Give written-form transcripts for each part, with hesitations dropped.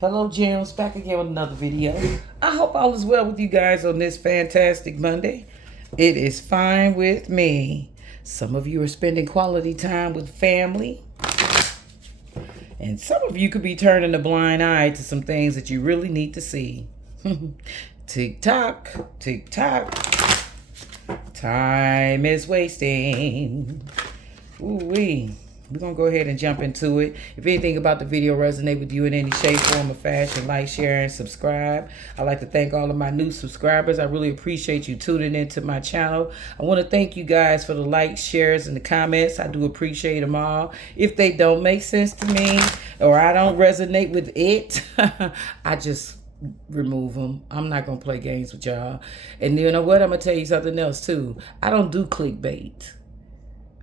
Hello, Gems. Back again with another video. I hope all is well with you guys on this fantastic Monday. It is fine with me. Some of you are spending quality time with family. And some of you could be turning a blind eye to some things that you really need to see. Tick tock, tick tock. Time is wasting. Ooh-wee. We're going to go ahead and jump into it. If anything about the video resonate with you in any shape, form, or fashion, like, share, and subscribe. I'd like to thank all of my new subscribers. I really appreciate you tuning into my channel. I want to thank you guys for the likes, shares, and the comments. I do appreciate them all. If they don't make sense to me or I don't resonate with it, I just remove them. I'm not going to play games with y'all. And you know what? I'm going to tell you something else, too. I don't do clickbait.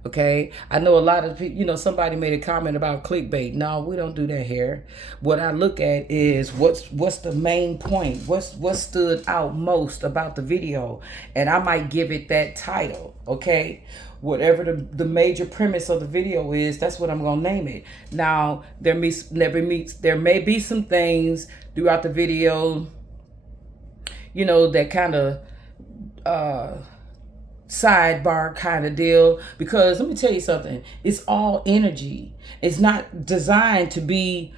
Okay, I know a lot of people, somebody made a comment about clickbait. No, we don't do that here. What I look at is what's the main point? What stood out most about the video? And I might give it that title, okay? Whatever the major premise of the video is, that's what I'm going to name it. Now, there may be some things throughout the video, that kind of sidebar kind of deal, because let me tell you something, it's all energy. It's not designed to be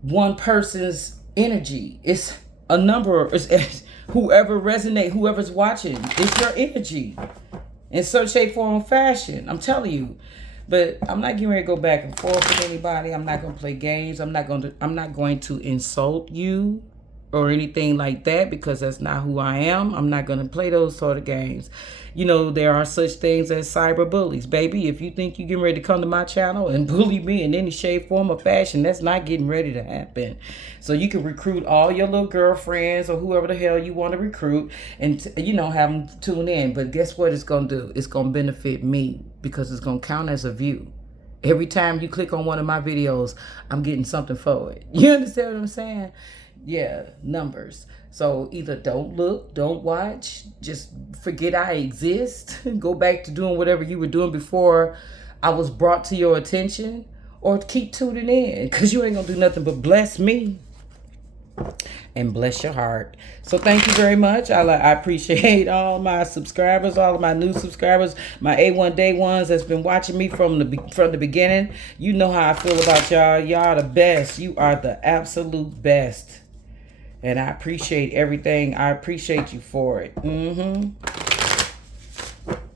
one person's energy. It's a number. It's whoever resonate, whoever's watching, it's your energy in some shape, form, or fashion. I'm telling you. But I'm not getting ready to go back and forth with anybody. I'm not going to play games. I'm not going to insult you or anything like that, because that's not who I am. I'm not going to play those sort of games. There are such things as cyber bullies. Baby, if you think you're getting ready to come to my channel and bully me in any shape, form, or fashion, that's not getting ready to happen. So you can recruit all your little girlfriends or whoever the hell you want to recruit and, have them tune in. But guess what it's going to do? It's going to benefit me, because it's going to count as a view. Every time you click on one of my videos, I'm getting something for it. You understand what I'm saying? Yeah, numbers. So either don't look, don't watch, just forget I exist, go back to doing whatever you were doing before I was brought to your attention, or keep tuning in, because you ain't gonna do nothing but bless me and bless your heart. So thank you very much. I appreciate all my subscribers, all of my new subscribers, my A1 day ones that's been watching me from the beginning. You know how I feel about y'all. Y'all the best. You are the absolute best. And I appreciate everything. I appreciate you for it.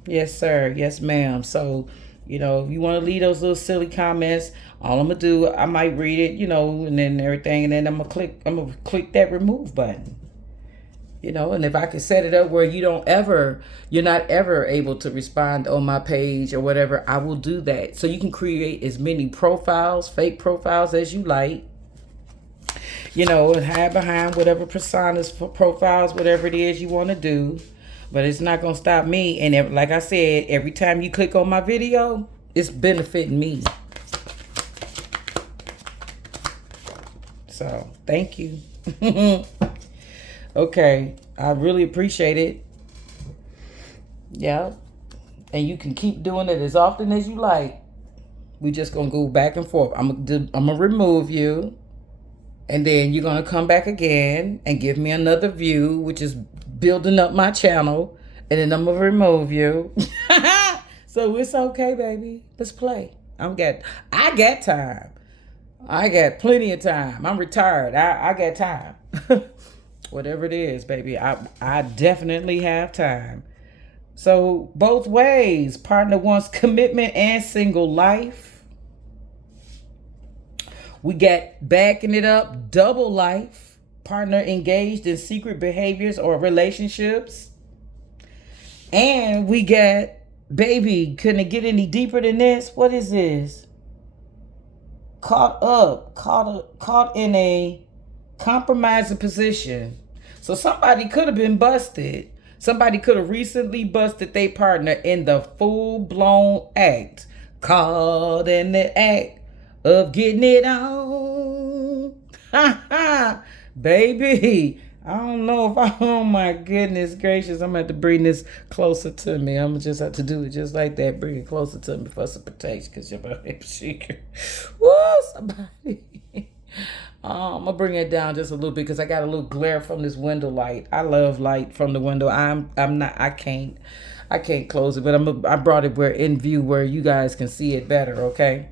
Yes, sir. Yes, ma'am. So, if you want to leave those little silly comments, all I'm going to do, I might read it, and then everything. And then I'm going to click that remove button. And if I can set it up where you're not ever able to respond on my page or whatever, I will do that. So you can create as many profiles, fake profiles as you like. And hide behind whatever personas, profiles, whatever it is you want to do. But it's not going to stop me. And like I said, every time you click on my video, it's benefiting me. So, thank you. Okay. I really appreciate it. Yeah. And you can keep doing it as often as you like. We just going to go back and forth. I'm going to remove you. And then you're going to come back again and give me another view, which is building up my channel. And then I'm going to remove you. So it's okay, baby. Let's play. I got time. I got plenty of time. I'm retired. I got time. Whatever it is, baby. I definitely have time. So both ways. Partner wants commitment and single life. We got backing it up, double life, partner engaged in secret behaviors or relationships. And we got, baby, couldn't it get any deeper than this? What is this? Caught in a compromising position. So somebody could have been busted. Somebody could have recently busted their partner in the full-blown act. Caught in the act of getting it on. Baby, I don't know if oh my goodness gracious, I'm going to have to bring this closer to me. I'm going to just have to do it just like that. Bring it closer to me for some protection, because you're my secret. Woo, somebody. I'm gonna bring it down just a little bit because I got a little glare from this window light. I love light from the window. I can't close it, but I brought it where in view where you guys can see it better. Okay.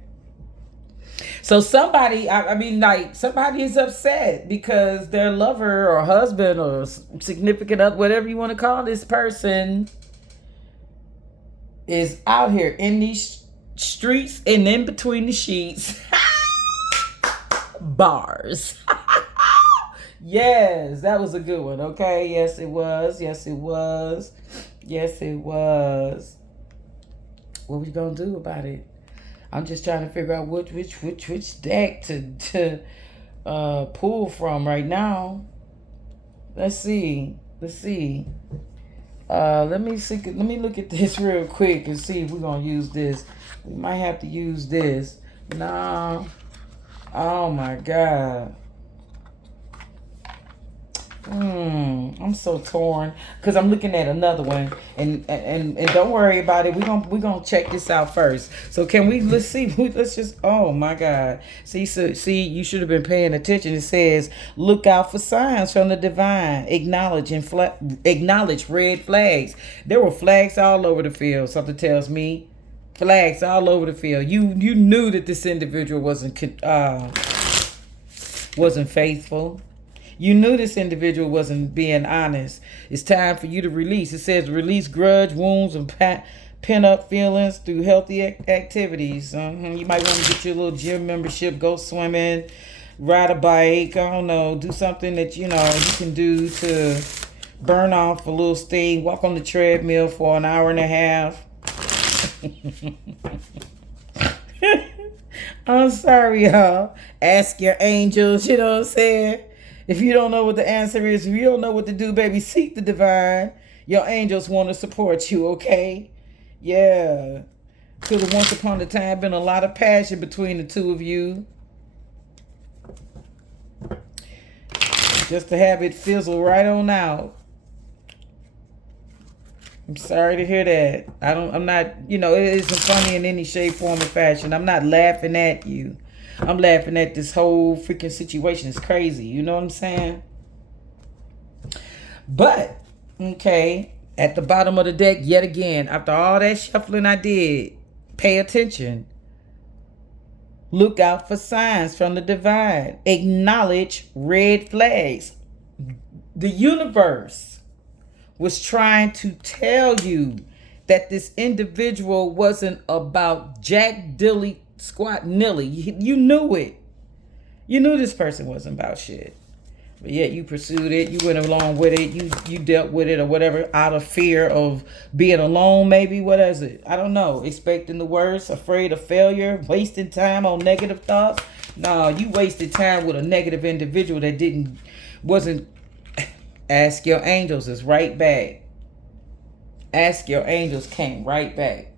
So somebody, I mean, like somebody is upset because their lover or husband or significant other, whatever you want to call this person, is out here in these streets and in between the sheets. Bars. Yes, that was a good one. Okay. Yes, it was. Yes, it was. Yes, it was. What we gonna do about it? I'm just trying to figure out which deck to pull from right now. Let's see. Let me see. Let me look at this real quick and see if we're gonna use this. We might have to use this. Nah. Oh my God. I'm so torn because I'm looking at another one, and don't worry about it. We're gonna check this out first. So can we? Let's see. Let's just. Oh my God. See, you should have been paying attention. It says, "Look out for signs from the divine. Acknowledge red flags." There were flags all over the field. Something tells me, flags all over the field. You knew that this individual wasn't faithful. You knew this individual wasn't being honest. It's time for you to release. It says release grudge, wounds, and pent up feelings through healthy activities. You might want to get your little gym membership, go swimming, ride a bike. I don't know, do something that you can do to burn off a little steam. Walk on the treadmill for an hour and a half. I'm sorry, y'all. Ask your angels. You know what I'm saying? If you don't know what the answer is, if you don't know what to do, baby, seek the divine. Your angels want to support you, okay? Yeah. Could have once upon a time been a lot of passion between the two of you. Just to have it fizzle right on out. I'm sorry to hear that. I'm not, it isn't funny in any shape, form, or fashion. I'm not laughing at you. I'm laughing at this whole freaking situation. It's crazy. You know what I'm saying? But, okay, at the bottom of the deck, yet again, after all that shuffling I did, pay attention. Look out for signs from the divine. Acknowledge red flags. The universe was trying to tell you that this individual wasn't about jack dilly squat nilly. You knew it. You knew this person wasn't about shit. But yet you pursued it. You went along with it. You dealt with it or whatever out of fear of being alone maybe. What is it? I don't know. Expecting the worst. Afraid of failure. Wasting time on negative thoughts. No, you wasted time with a negative individual that wasn't. Ask your angels is right back. Ask your angels came right back.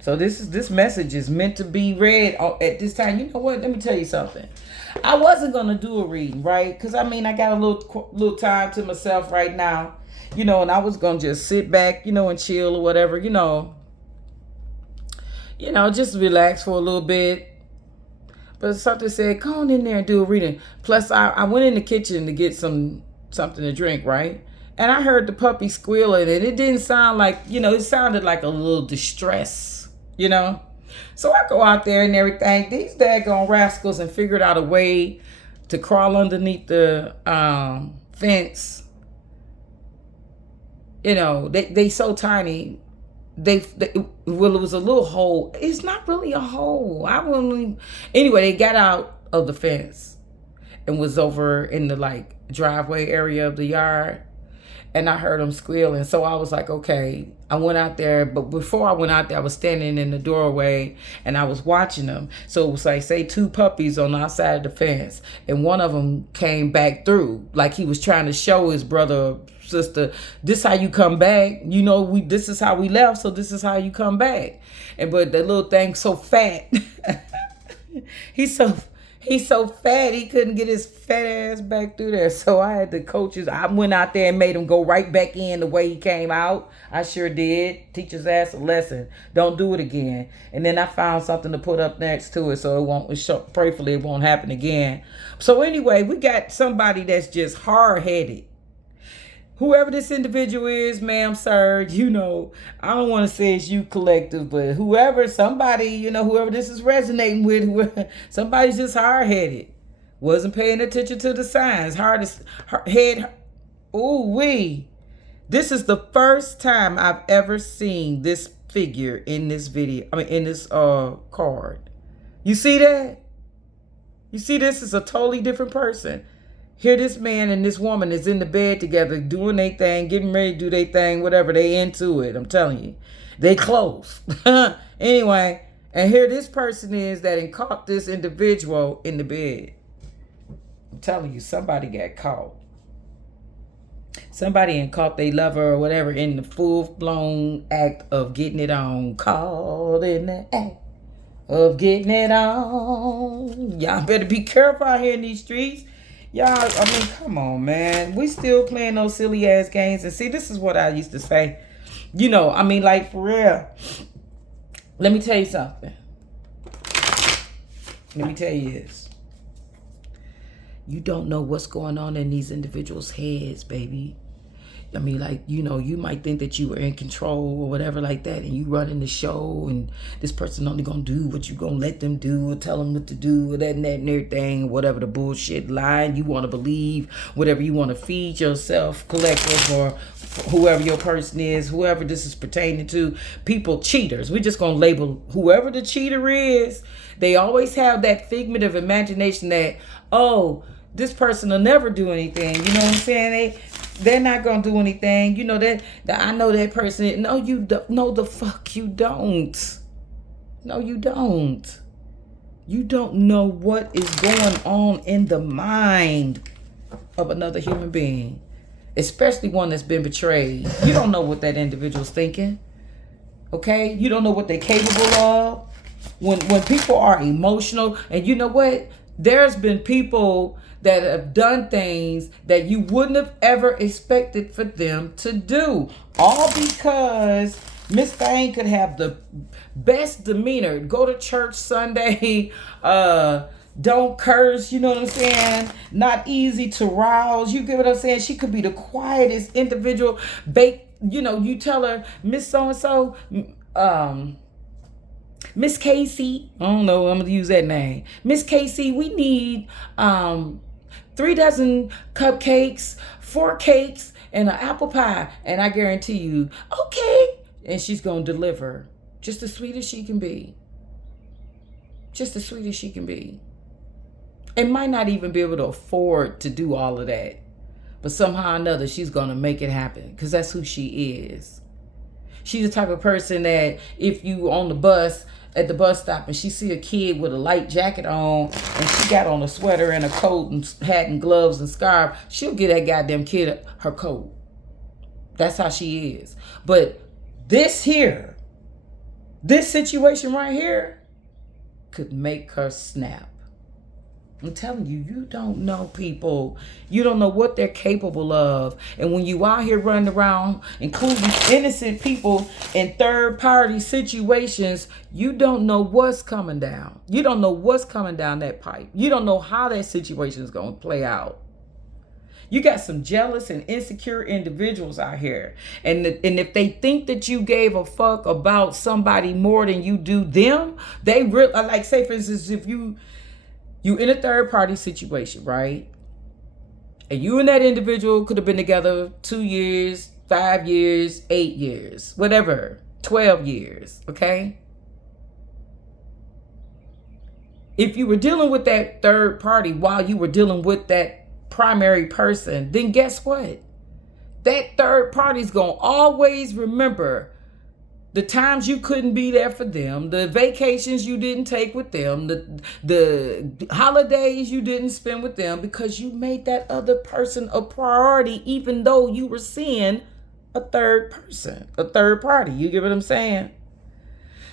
So this message is meant to be read at this time. You know what? Let me tell you something. I wasn't gonna do a reading, right? Because I got a little time to myself right now, and I was gonna just sit back, and chill or whatever, just relax for a little bit. But something said, go on in there and do a reading. Plus, I went in the kitchen to get something to drink, right? And I heard the puppy squealing, and it didn't sound like, it sounded like a little distress. So I go out there and everything. These daggone rascals and figured out a way to crawl underneath the fence. They so tiny. It was a little hole. It's not really a hole. Anyway, they got out of the fence and was over in the driveway area of the yard. And I heard them squealing. So I was like, okay. I went out there. But before I went out there, I was standing in the doorway and I was watching them. So it was like, say, two puppies on the outside of the fence. And one of them came back through. Like he was trying to show his brother or sister, this how you come back. This is how we left. So this is how you come back. But that little thing so fat. He's He's so fat, he couldn't get his fat ass back through there. So I had the coaches. I went out there and made him go right back in the way he came out. I sure did. Teach his ass a lesson. Don't do it again. And then I found something to put up next to it so it won't, prayfully it won't happen again. So anyway, we got somebody that's just hard-headed. Whoever this individual is, ma'am, sir, you know, I don't want to say it's you collective, but somebody, you know, whoever this is resonating with, somebody's just hard-headed. Wasn't paying attention to the signs. Head, ooh-wee. This is the first time I've ever seen this figure in this video, in this card. You see that? You see this is a totally different person. Here this man and this woman is in the bed together doing their thing, getting ready to do their thing, whatever. They into it, I'm telling you. They close. Anyway, and here this person is that caught this individual in the bed. I'm telling you, somebody got caught. Somebody caught their lover or whatever in the full-blown act of getting it on. Caught in the act of getting it on. Y'all better be careful out here in these streets. Y'all, I mean, come on, man. We still playing those silly ass games. And see, this is what I used to say. You know, I mean, like, for real. Let me tell you something. Let me tell you this. You don't know what's going on in these individuals' heads, baby. I mean, like, you know, you might think that you were in control or whatever like that, and you running the show, and this person only gonna do what you gonna let them do or tell them what to do, or that and everything, whatever the bullshit line you want to believe, whatever you want to feed yourself, collective, or whoever your person is, whoever this is pertaining to. People, cheaters. We're just gonna label whoever the cheater is. They always have that figment of imagination that, oh, this person will never do anything. You know what I'm saying? They're not gonna do anything. You know that I know that person. No, you don't. No, the fuck you don't. No, you don't. You don't know what is going on in the mind of another human being, especially one that's been betrayed. You don't know what that individual's thinking. Okay, you don't know what they're capable of. When people are emotional, and you know what? There's been people that have done things that you wouldn't have ever expected for them to do. All because Miss Thing could have the best demeanor. Go to church Sunday, don't curse, you know what I'm saying? Not easy to rouse. You get what I'm saying? She could be the quietest individual. You know, you tell her, Miss So-and-so, Miss Casey, I don't know, I'm gonna use that name. Miss Casey, we need 3 dozen cupcakes, 4 cakes, and an apple pie. And I guarantee you, okay. And she's gonna deliver just as sweet as she can be. Just as sweet as she can be. And might not even be able to afford to do all of that. But somehow or another, she's gonna make it happen. Because that's who she is. She's the type of person that if you on the bus, at the bus stop, and she see a kid with a light jacket on, and she got on a sweater and a coat and hat and gloves and scarf, she'll get that goddamn kid her coat. That's how she is. But this here, this situation right here, could make her snap. I'm telling you, you don't know people. You don't know what they're capable of. And when you out here running around, including innocent people in third-party situations, you don't know what's coming down. You don't know what's coming down that pipe. You don't know how that situation is going to play out. You got some jealous and insecure individuals out here. And if they think that you gave a fuck about somebody more than you do them, they really, like, say, for instance, if you in a third party situation, right? And you and that individual could have been together 2 years, 5 years, 8 years, whatever, 12 years, okay? If you were dealing with that third party while you were dealing with that primary person, then guess what? That third party's gonna always remember the times you couldn't be there for them, the vacations you didn't take with them, the holidays you didn't spend with them, because you made that other person a priority, even though you were seeing a third person, a third party. You get what I'm saying?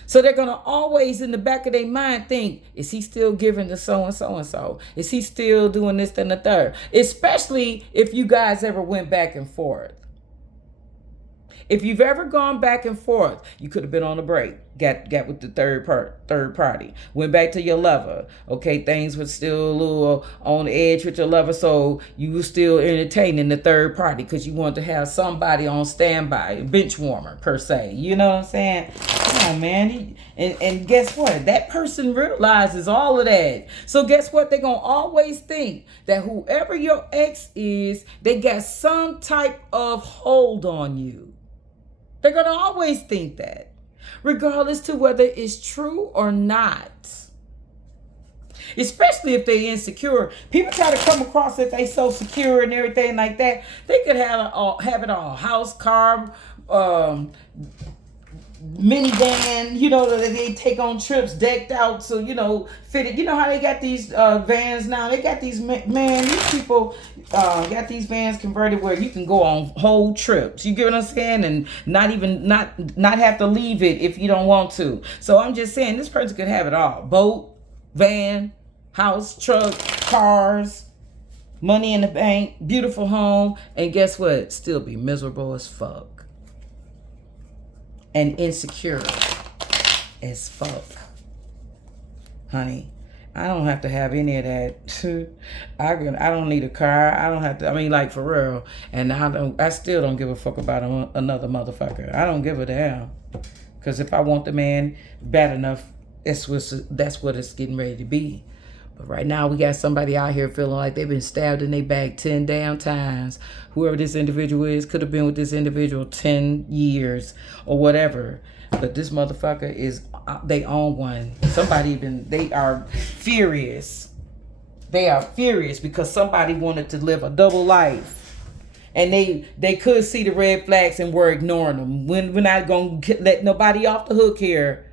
So they're going to always in the back of their mind think, is he still giving to so and so and so? Is he still doing this and the third? Especially if you guys ever went back and forth. If you've ever gone back and forth, you could have been on a break, got with the third party, went back to your lover. Okay, things were still a little on the edge with your lover, so you were still entertaining the third party because you wanted to have somebody on standby, a bench warmer per se. You know what I'm saying? Come on, man. And guess what? That person realizes all of that. So guess what? They're gonna always think that whoever your ex is, they got some type of hold on you. They're going to always think that, regardless to whether it's true or not. Especially if they're insecure. People try to come across that they so secure and everything like that. They could have it all. House, car, minivan, you know, that they take on trips decked out, so, you know, fitted. You know how they got these vans now? They got these, man, these people got these vans converted where you can go on whole trips. You get what I'm saying? And not have to leave it if you don't want to. So I'm just saying this person could have it all. Boat, van, house, truck, cars, money in the bank, beautiful home, and guess what? Still be miserable as fuck. And insecure as fuck. Honey, I don't have to have any of that. I don't need a car. I don't have to, I mean, like, for real. And I still don't give a fuck about another motherfucker. I don't give a damn. Because if I want the man bad enough, that's what it's getting ready to be. But right now, we got somebody out here feeling like they've been stabbed in their back 10 damn times. Whoever this individual is could have been with this individual 10 years or whatever. But this motherfucker is, they own one. They are furious. They are furious because somebody wanted to live a double life. And they could see the red flags and were ignoring them. We're not going to let nobody off the hook here.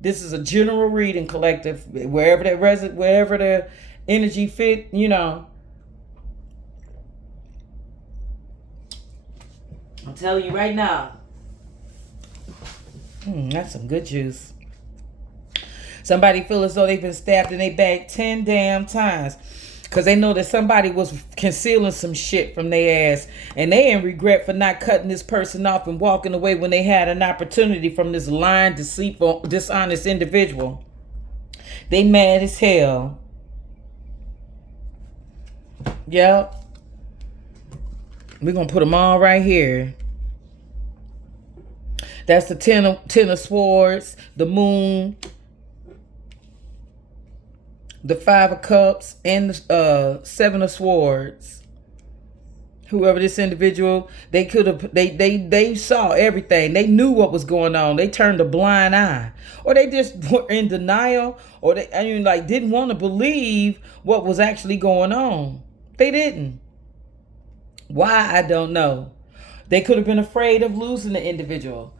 This is a general reading collective, wherever the energy fit, you know. I'm telling you right now. That's some good juice. Somebody feel as though they've been stabbed in their back 10 damn times. Because they know that somebody was concealing some shit from their ass. And they in regret for not cutting this person off and walking away when they had an opportunity from this lying, deceitful, dishonest individual. They mad as hell. Yep. We're going to put them all right here. That's the ten of swords, the moon, the 5 of cups, and the 7 of swords. Whoever this individual, they could have, they saw everything. They knew what was going on. They turned a blind eye, or they just were in denial, or didn't want to believe what was actually going on. They didn't. Why? I don't know. They could have been afraid of losing the individual.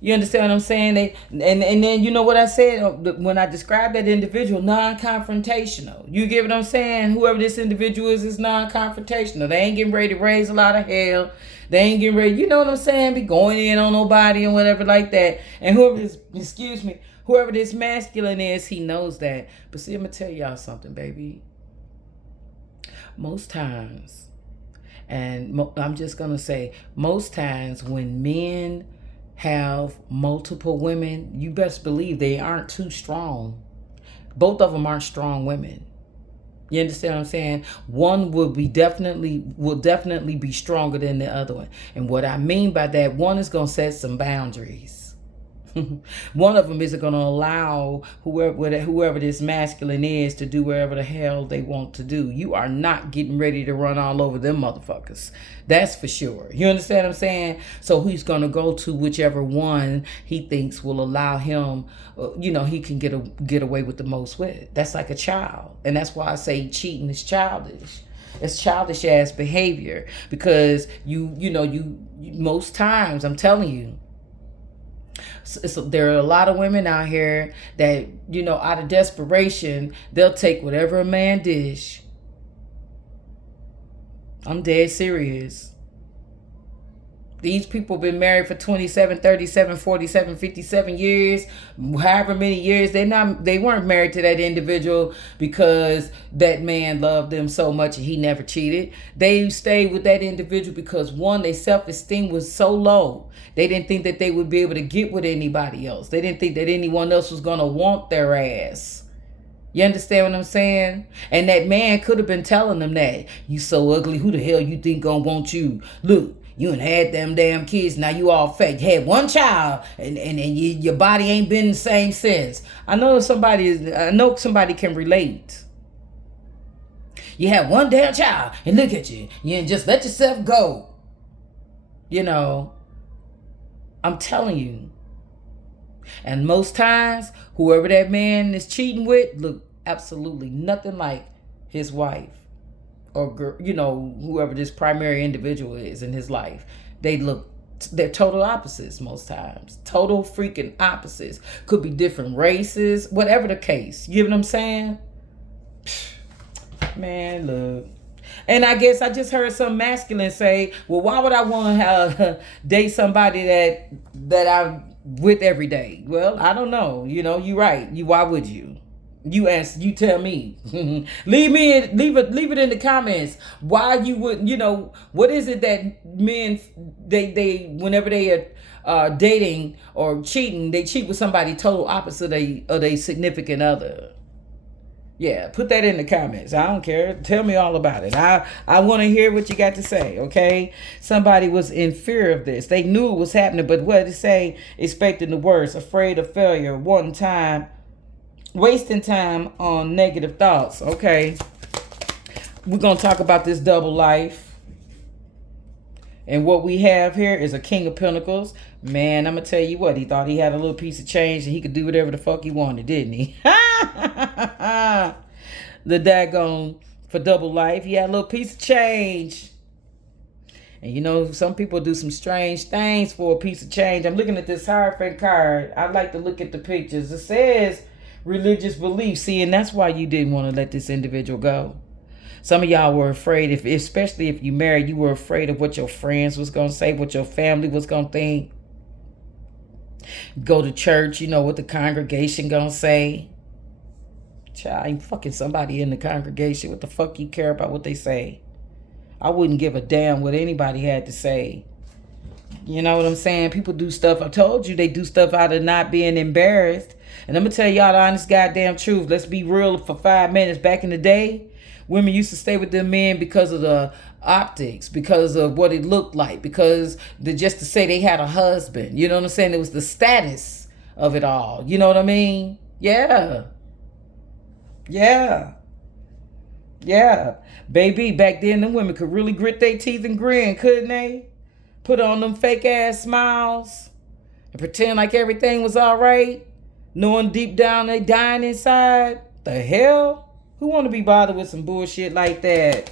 You understand what I'm saying? And then you know what I said when I described that individual, non-confrontational. You get what I'm saying? Whoever this individual is non-confrontational. They ain't getting ready to raise a lot of hell. They ain't getting ready, you know what I'm saying? Be going in on nobody and whatever like that. And whoever this masculine is, he knows that. But see, I'm gonna tell y'all something, baby. Most times, and I'm just gonna say, most times when men have multiple women, you best believe they aren't too strong. Both of them aren't strong women. You understand what I'm saying? One will definitely be stronger than the other one. And what I mean by that, one is going to set some boundaries. One of them isn't going to allow whoever this masculine is to do whatever the hell they want to do. You are not getting ready to run all over them motherfuckers. That's for sure. You understand what I'm saying? So he's going to go to whichever one he thinks will allow him, he can get away with the most with. That's like a child. And that's why I say cheating is childish. It's childish ass behavior, because you most times, I'm telling you, so there are a lot of women out here that, out of desperation, they'll take whatever a man dish. I'm dead serious. These people been married for 27, 37, 47, 57 years, however many years. They weren't married to that individual because that man loved them so much and he never cheated. They stayed with that individual because, one, their self-esteem was so low. They didn't think that they would be able to get with anybody else. They didn't think that anyone else was going to want their ass. You understand what I'm saying? And that man could have been telling them that. You so ugly, who the hell you think gonna want you? Look, you done had them damn kids, now you all fake. You had one child, and your body ain't been the same since. I know somebody can relate. You had one damn child, and look at you. You didn't just let yourself go. You know, I'm telling you. And most times, whoever that man is cheating with look absolutely nothing like his wife or girl, you know, whoever this primary individual is in his life. They're total opposites most times. Total freaking opposites. Could be different races, whatever the case. You know what I'm saying? Man, look. And I guess I just heard some masculine say, well, why would I want to date somebody that I'm with every day? Well, I don't know. You know, you're right. Why would you? You tell me. leave it in the comments. Why you wouldn't, you know, what is it that men, they whenever they are dating or cheating, they cheat with somebody total opposite of their significant other? Yeah, put that in the comments. I don't care. Tell me all about it. I want to hear what you got to say, okay? Somebody was in fear of this. They knew it was happening, but what did it say? Expecting the worst, afraid of failure, wasting time on negative thoughts, okay? We're going to talk about this double life. And what we have here is a King of Pentacles. Man, I'm going to tell you what. He thought he had a little piece of change and he could do whatever the fuck he wanted, didn't he? The daggone for double life. He had a little piece of change. And you know, some people do some strange things for a piece of change. I'm looking at this Hierophant card. I like to look at the pictures. It says religious belief. See, and that's why you didn't want to let this individual go. Some of y'all were afraid, especially if you married, you were afraid of what your friends was going to say, what your family was going to think. Go to church, you know what the congregation going to say. Child, ain't fucking somebody in the congregation. What the fuck you care about what they say? I wouldn't give a damn what anybody had to say. You know what I'm saying? People do stuff. I told you they do stuff out of not being embarrassed. And I'm going to tell y'all the honest goddamn truth. Let's be real for 5 minutes. Back in the day, women used to stay with them men because of the optics, because of what it looked like, just to say they had a husband. You know what I'm saying? It was the status of it all. You know what I mean? Yeah. Yeah. Yeah. Baby, back then, them women could really grit their teeth and grin, couldn't they? Put on them fake ass smiles and pretend like everything was all right, knowing deep down they dying inside. The hell? Who want to be bothered with some bullshit like that?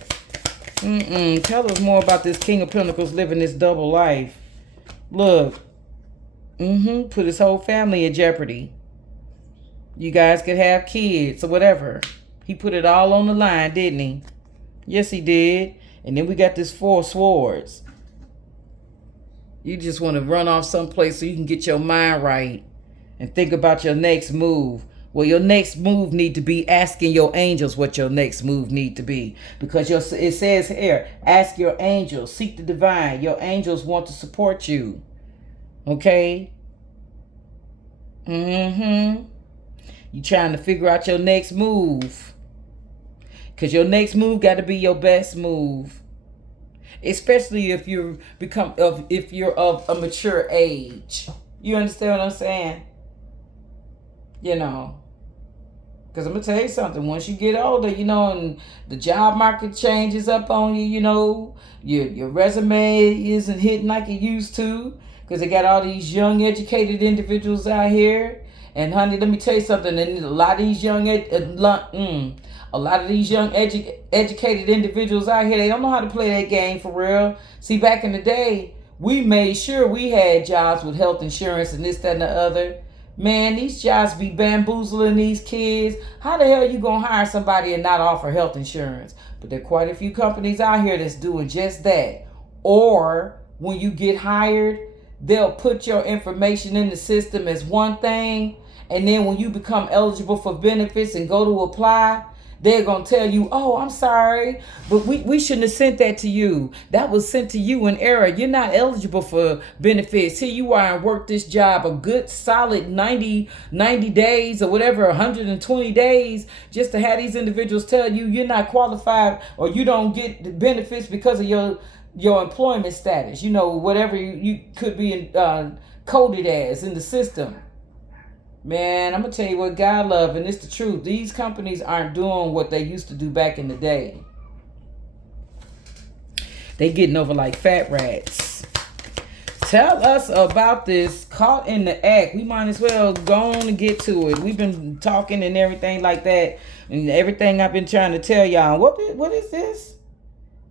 Tell us more about this King of Pentacles living this double life. Look. Put his whole family in jeopardy. You guys could have kids or whatever. He put it all on the line, didn't he? Yes, he did. And then we got this 4 swords. You just want to run off someplace so you can get your mind right and think about your next move. Well, your next move need to be asking your angels what your next move need to be. Because it says here, ask your angels, seek the divine. Your angels want to support you. Okay? You trying to figure out your next move. Because your next move got to be your best move. Especially if you're of a mature age. You understand what I'm saying? You know. Because I'm going to tell you something. Once you get older, you know, and the job market changes up on you, you know, your resume isn't hitting like it used to. Because they got all these young, educated individuals out here. And honey, let me tell you something. A lot of these young, educated individuals out here, they don't know how to play that game for real. See, back in the day, we made sure we had jobs with health insurance and this, that, and the other. Man, these jobs be bamboozling these kids. How the hell you gonna hire somebody and not offer health insurance? But there are quite a few companies out here that's doing just that. Or when you get hired, they'll put your information in the system as one thing, and then when you become eligible for benefits and go to apply, they're going to tell you, oh, I'm sorry, but we shouldn't have sent that to you. That was sent to you in error. You're not eligible for benefits. Here you are and work this job a good solid 90 days or whatever, 120 days, just to have these individuals tell you you're not qualified or you don't get the benefits because of your employment status. You know, whatever you could be coded as in the system. Man, I'm going to tell you what God love, and it's the truth. These companies aren't doing what they used to do back in the day. They getting over like fat rats. Tell us about this caught in the act. We might as well go on and get to it. We've been talking and everything like that, and everything I've been trying to tell y'all. What is this?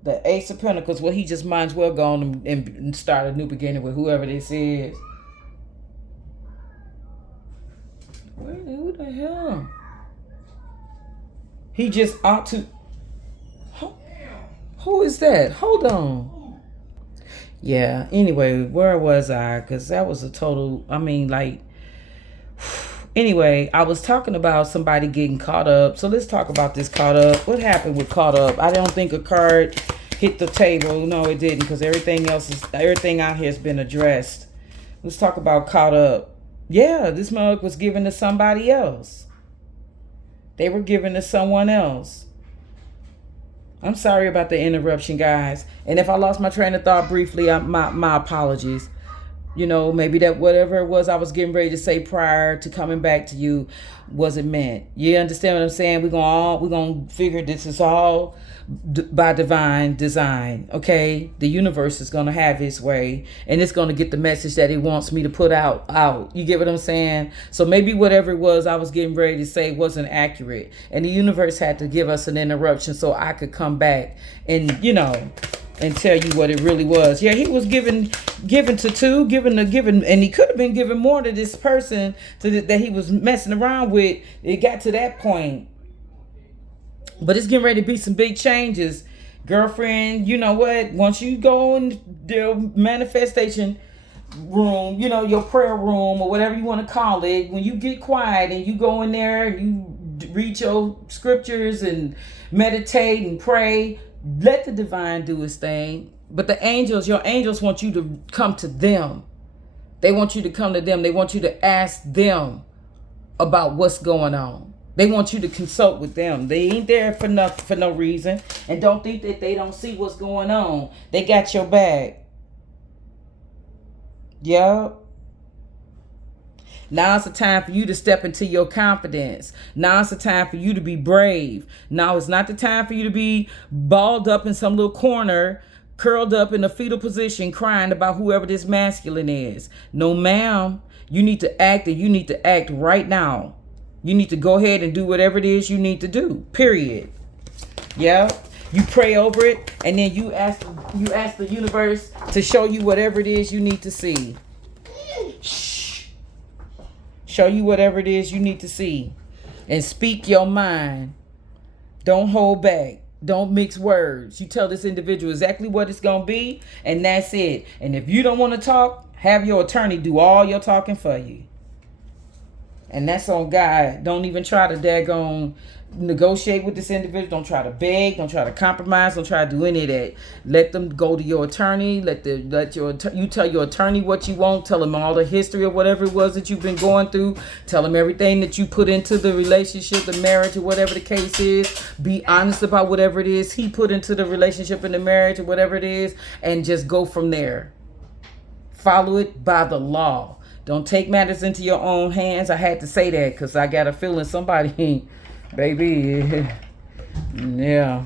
The Ace of Pentacles. Well, he just might as well go on and start a new beginning with whoever this is. Who the hell? He just ought to. Who is that? Hold on. Yeah, anyway, where was I? Because that was a total, I mean, like, anyway, I was talking about somebody getting caught up. So let's talk about this caught up. What happened with caught up? I don't think a card hit the table. No, it didn't, because everything out here has been addressed. Let's talk about caught up. Yeah, this mug was given to somebody else. They were given to someone else. I'm sorry about the interruption, guys. And if I lost my train of thought briefly, my apologies. You know, maybe that whatever it was I was getting ready to say prior to coming back to you wasn't meant. You understand what I'm saying? We're gonna figure this is all by divine design. Okay, the universe is gonna have its way, and it's gonna get the message that it wants me to put out. You get what I'm saying? So maybe whatever it was I was getting ready to say wasn't accurate, and the universe had to give us an interruption so I could come back and and tell you what it really was. Yeah, he was given to two, and he could have been given more to this person that he was messing around with. It got to that point. But it's getting ready to be some big changes. Girlfriend, you know what? Once you go in the manifestation room, your prayer room or whatever you want to call it, when you get quiet and you go in there and you read your scriptures and meditate and pray, let the divine do his thing. But your angels want you to come to them. They want you to come to them. They want you to ask them about what's going on. They want you to consult with them. They ain't there for no reason. And don't think that they don't see what's going on. They got your back. Yup. Now it's the time for you to step into your confidence. Now it's the time for you to be brave. Now it's not the time for you to be balled up in some little corner, curled up in a fetal position, crying about whoever this masculine is. No, ma'am. You need to act, and you need to act right now. You need to go ahead and do whatever it is you need to do. Period. Yeah. You pray over it, and then you ask the universe to show you whatever it is you need to see. Shh. Show you whatever it is you need to see. And speak your mind. Don't hold back. Don't mix words. You tell this individual exactly what it's going to be, and that's it. And if you don't want to talk, have your attorney do all your talking for you. And that's on God. Don't even try to daggone negotiate with this individual. Don't try to beg. Don't try to compromise. Don't try to do any of that. Let them go to your attorney. You tell your attorney what you want. Tell him all the history of whatever it was that you've been going through. Tell him everything that you put into the relationship, the marriage, or whatever the case is. Be honest about whatever it is he put into the relationship and the marriage, or whatever it is, and just go from there. Follow it by the law. Don't take matters into your own hands. I had to say that because I got a feeling somebody, baby, yeah.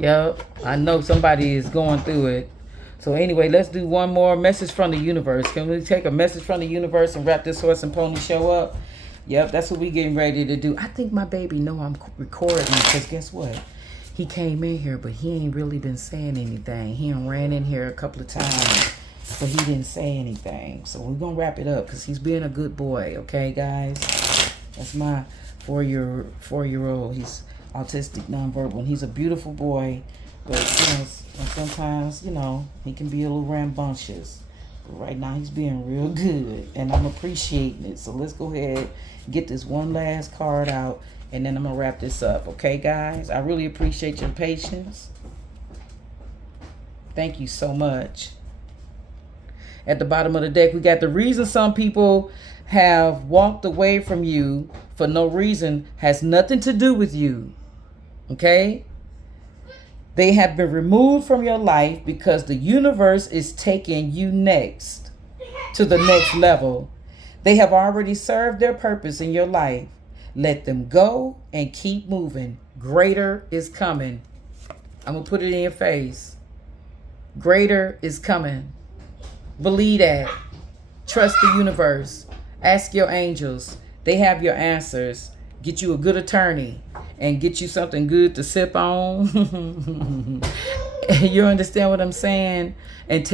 Yep, I know somebody is going through it. So anyway, let's do one more message from the universe. Can we take a message from the universe and wrap this horse and pony show up? Yep, that's what we getting ready to do. I think my baby know I'm recording because guess what? He came in here, but he ain't really been saying anything. He ran in here a couple of times, but he didn't say anything. So we're going to wrap it up because he's being a good boy. Okay, guys? That's my four-year-old. He's autistic nonverbal, and he's a beautiful boy, but sometimes he can be a little rambunctious. But right now he's being real good, and I'm appreciating it. So let's go ahead and get this one last card out, and then I'm gonna wrap this up. Okay, guys, I really appreciate your patience. Thank you so much. At the bottom of the deck, we got the reason some people have walked away from you for no reason has nothing to do with you. Okay? They have been removed from your life because the universe is taking you next to the next level. They have already served their purpose in your life. Let them go and keep moving. Greater is coming. I'm going to put it in your face. Greater is coming. Believe that. Trust the universe. Ask your angels. They have your answers. Get you a good attorney and get you something good to sip on. You understand what I'm saying? And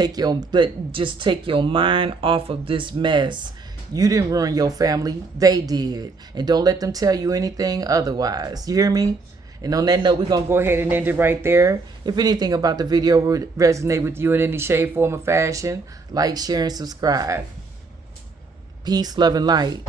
just take your mind off of this mess. You didn't ruin your family. They did. And don't let them tell you anything otherwise. You hear me? And on that note, we're going to go ahead and end it right there. If anything about the video resonate with you in any shape, form, or fashion, like, share, and subscribe. Peace, love, and light.